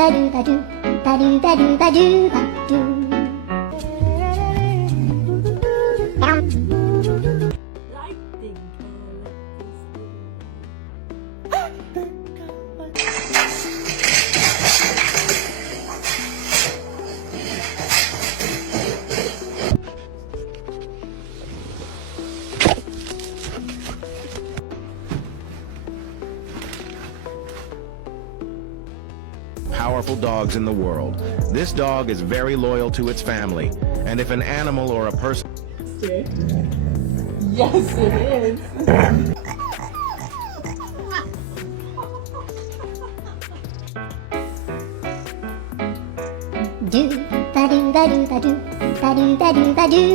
ba do ba do ba do ba do ba do ba do. Powerful dogs in the world. This dog is very loyal to its family, and if an animal or a person... Yes, it is. Do ba do ba do ba do ba do ba do ba do.